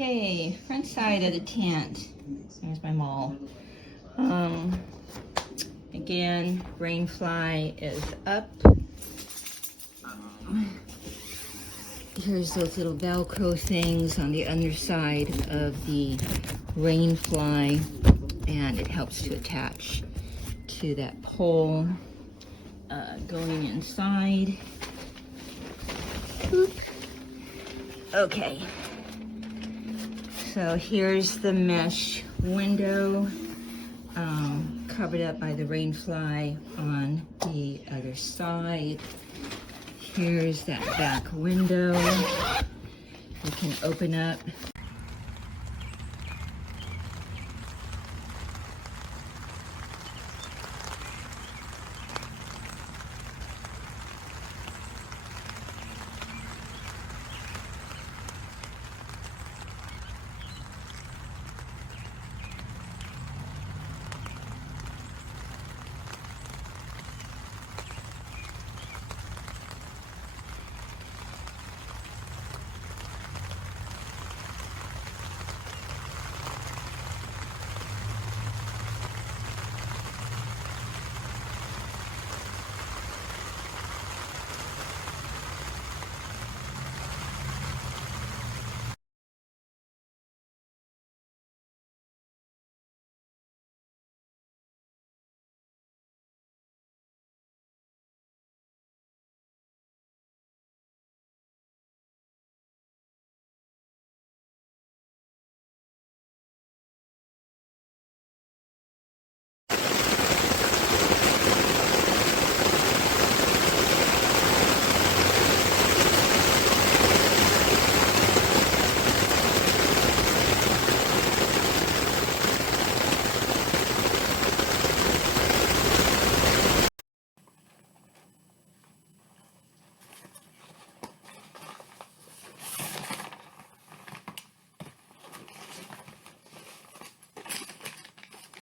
Okay, front side of the tent. There's my maul. Again, rain fly is up. Here's those little Velcro things on the underside of the rain fly, and it helps to attach to that pole. Going inside. Boop. Okay. So here's the mesh window, covered up by the rain fly on the other side. Here's that back window. You can open up